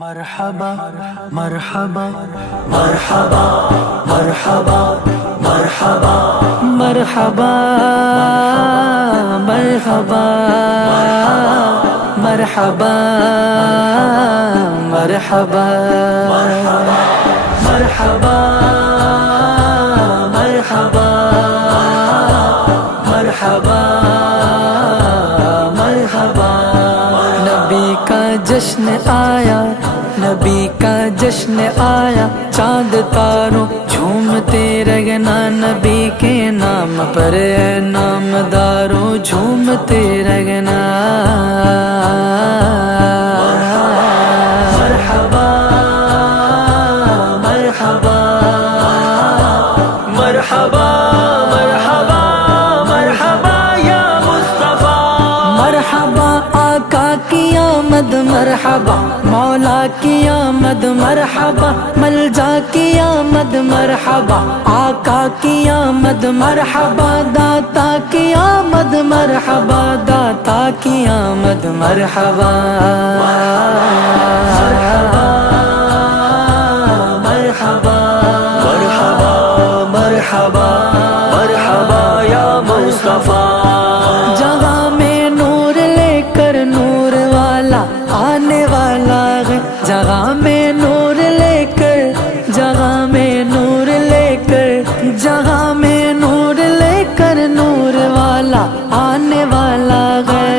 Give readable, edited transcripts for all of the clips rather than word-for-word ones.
مرحبا مرحبا مرحبا مرحبا مرحبا مرحبا مرحبا مرحبا مرحبا مرحبا مرحبا مرحبا مرحبا نبی کا جشن آیا، نبی کا جشن آیا، چاند تاروں جھومتے رہنا نبی کے نام پر، اے نامداروں جھومتے رہنا۔ مرحبا مرحبا مرحبا مرحبا مرحبا یا مصطفیٰ، مرحبا آقا کی آمد، مرحبا مولا کی آمد، مرحبا ملجا کی آمد، مرحبا آقا کی آمد، مرحبا داتا کی آمد، مرحبا داتا کی آمد، مرحبا مرحبا مرحبا مرحبا مرحبا یا مصطفیٰ۔ جہاں میں نور لے کر نور والا آنے والا ہے، جگہ میں نور لے کر، جگہ میں نور لے کر، جگہ میں نور لے کر نور والا آنے والا ہے۔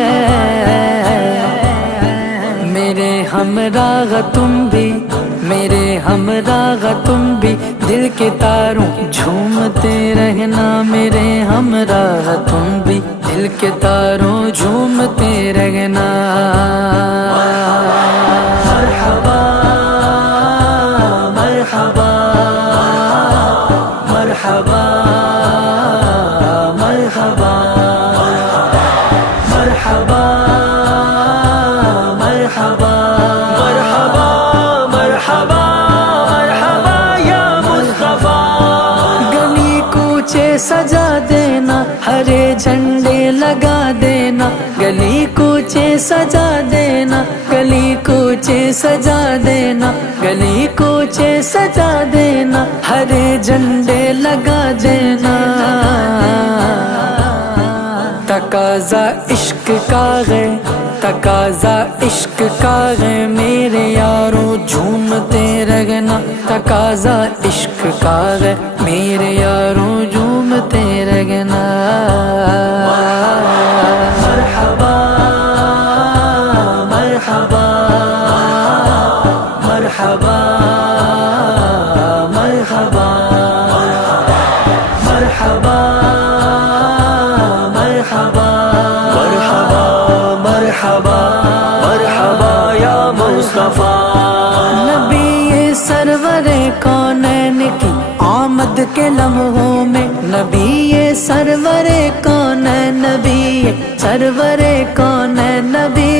میرے ہمراہ تم بھی، میرے ہمراہ تم بھی، دل کے تاروں جھومتے رہنا، میرے ہمراہ تم بھی، دل کے تاروں جھومتے رہنا۔ مرحبا مرحبا مرحبا مرحبا مرحبا مرحبا مرحبا مرحبا مرحبا یا مصطفیٰ۔ گلی کوچے سجا دینا، ہرے جھنڈے لگا دینا، گلی کوچے سجا دینا، گلی کوچے سجا دینا، گلی کوچے سجا دینا، ہرے جھنڈے لگا دینا۔ تقاضا عشق کا ہے، تقاضا عشق کا ہے، میرے یاروں جھومتے رہنا، تقاضا عشق کا ہے، میرے یاروں جھومتے رہنا۔ مرحبا مرحبا مرحبا مرحبا مرحبا مرحبا مرحبا مرحبا مرحبا یا مصطفیٰ۔ نبی سرور کونین کی آمد کے لمحوں میں، نبی سرور کونین، نبی سرور کونین، نبی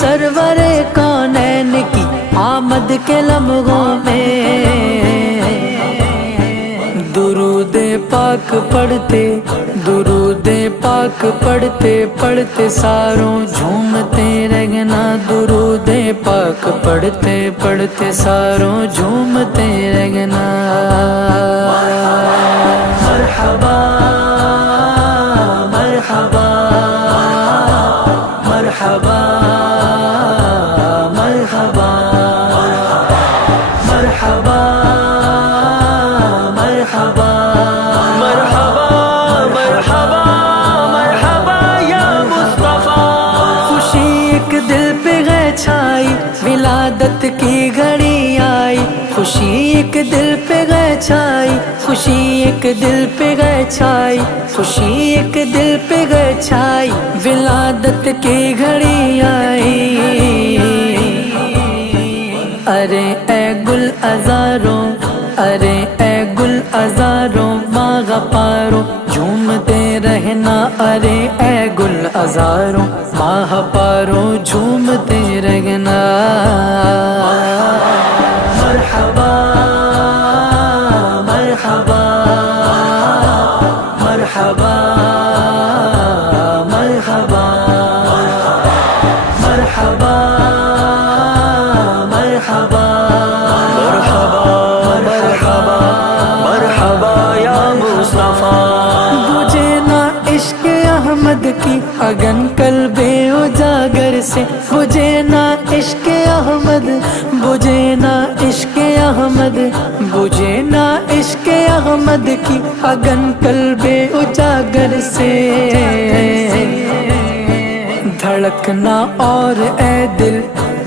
سرور کونین کی آمد کے لمحوں میں، درود پاک پڑھتے، درود پاک پڑھتے پڑھتے ساروں جھومتے رہنا، درود پاک پڑھتے پڑھتے ساروں جھومتے رہنا۔ مرحبا مرحبا مرحبا مرحبا مرحبا مرحبا مرحبا مرحبا مرحبا یا مصطفیٰ۔ خوشی ایک دل پہ ہے چھائی، ولادت کی گھڑی آئی، خوشی ایک دل پہ ہے چھائی، خوشی ایک دل پہ ہے چھائی، خوشی ایک دل پہ ہے چھائی، ولادت کی گھڑی آئی۔ ارے اے گل ازاروں، ارے اے گل ازاروں، باغ پاروں جھومتے رہنا، ارے اے گل ازاروں، ماہ پاروں جھومتے رہنا۔ مرحبا مرحبا مرحبا مرحبا مرحبا مرحبا مرحبا مرحبا مرحبا یا مصطفیٰ. بجھے نا عشق احمد کی اگن قلب اجاگر سے، بجھے نا عشق احمد، بجھے نا عشق احمد، بجھے نا عشق احمد کی اگن قلب اجاگر سے. دھڑکنا اور اے دل،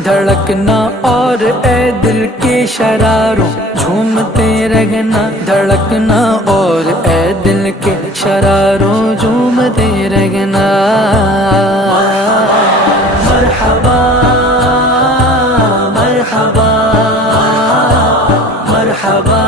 دھڑکنا اور اے دل کے شراروں جھومتے رہنا، دھڑکنا اور اے دل کے شراروں جھومتے رہنا. مرحبا مرحبا مرحبا